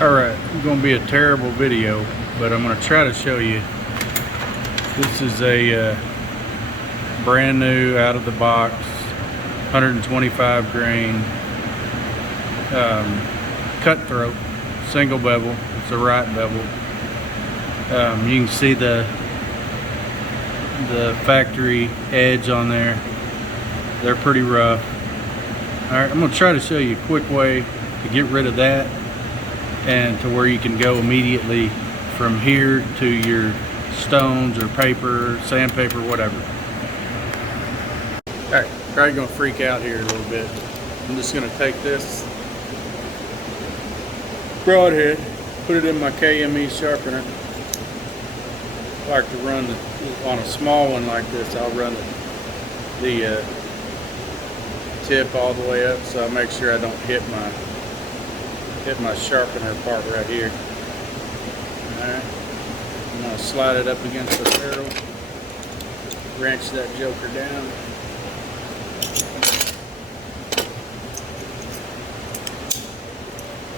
Alright, it's going to be a terrible video, but I'm going to try to show you. This is a brand new, out of the box, 125 grain cutthroat, single bevel. It's a right bevel. You can see the factory edge on there. They're pretty rough. Alright, I'm going to try to show you a quick way to get rid of that, and to where you can go immediately from here to your stones or paper, sandpaper, whatever. Alright, probably gonna freak out here a little bit. I'm just gonna take this broadhead, put it in my KME sharpener. I like to run on a small one like this, I'll run the tip all the way up, so I make sure I don't hit my sharpener part right here. Alright, I'm going to slide it up against the barrel, wrench that joker down.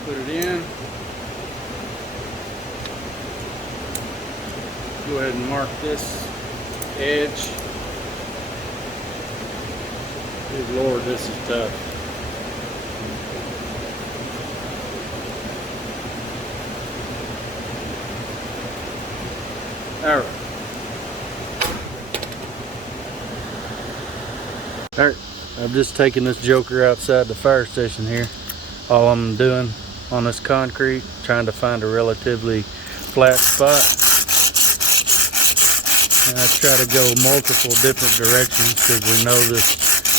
Put it in. Go ahead and mark this edge. Good Lord, this is tough. Alright. I've just taken this joker outside the fire station here. All I'm doing on this concrete, trying to find a relatively flat spot. And I try to go multiple different directions because we know this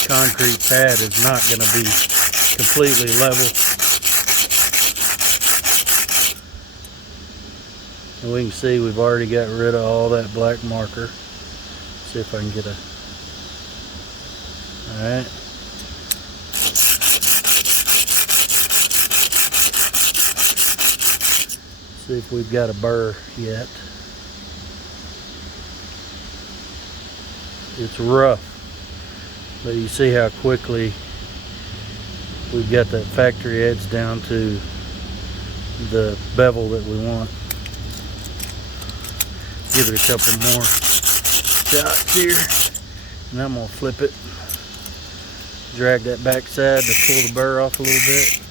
concrete pad is not going to be completely level. And we can see we've already got rid of all that black marker. Let's see if I can get a... Alright. See if we've got a burr yet. It's rough, but you see how quickly we've got that factory edge down to the bevel that we want. Give it a couple more shots here, and I'm gonna flip it, drag that back side to pull the burr off a little bit.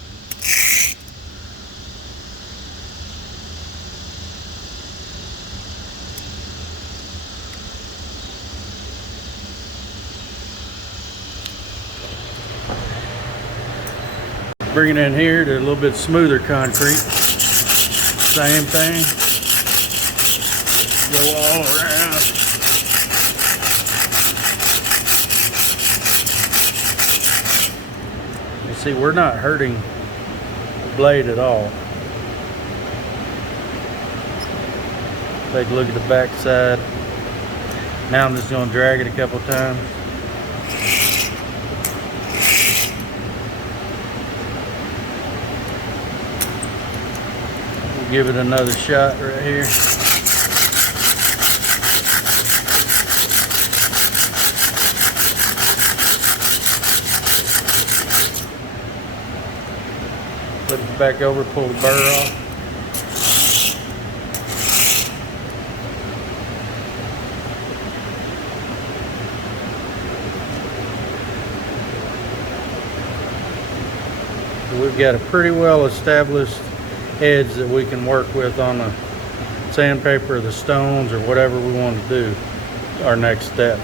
Bring it in here to a little bit smoother concrete. Same thing. Go all around. You see, we're not hurting the blade at all. Take a look at the back side. Now I'm just going to drag it a couple times. We'll give it another shot right here. Flip it back over, pull the burr off. So we've got a pretty well established edge that we can work with on the sandpaper or the stones or whatever we want to do. Our next step.